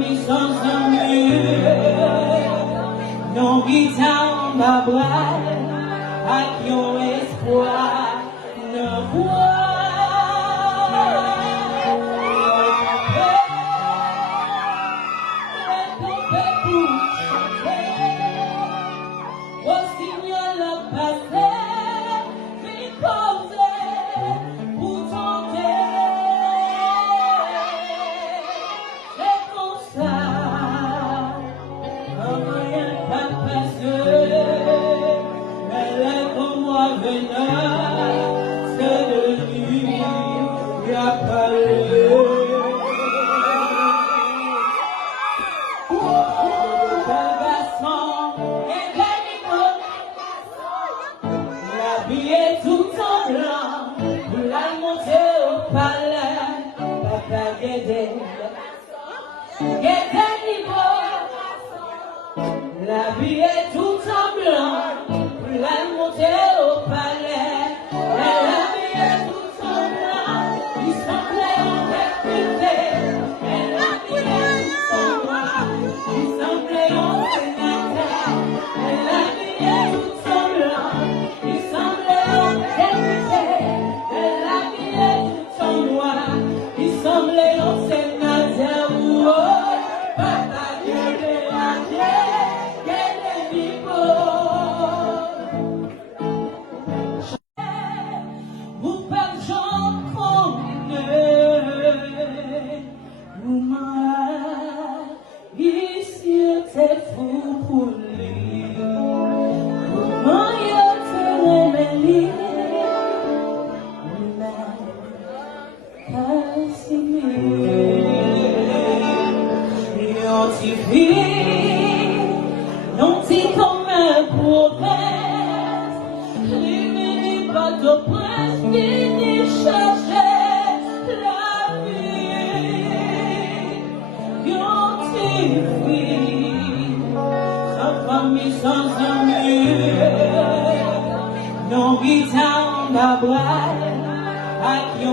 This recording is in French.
famille sans amour, non guitare ma boîte, à qui on espoir, ne voit. Habillé tout en blanc, pour la monter au palais, papa Guédé, Guédé niveau. L'habillé tout en blanc, pour la monter au palais, elle habillait tout en blanc, il semblait en député, elle habillait tout en noir, il semblait en sénateur, elle habillait tout en blanc, il semblait en député, elle habillait tout en noir, il semblait en sénateur, papa Guédé, Guédé niveau. Vous pas j'en connais, vous ici t'es fou pour lui, comment y'a te lui, non t'y comme un prophète, les pas de prince qui chercher la vie, yon t'y sa famille sans amour, non guitare ma boîte, à qui on